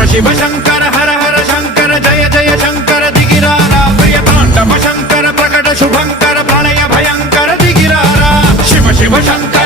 शिव शंकर हर हर शंकर जय जय शंकर दिगिरारा प्रिय तांडव शंकर प्रकट शुभंकर प्रलय भयंकर दिगिरारा शिव शिव शंकर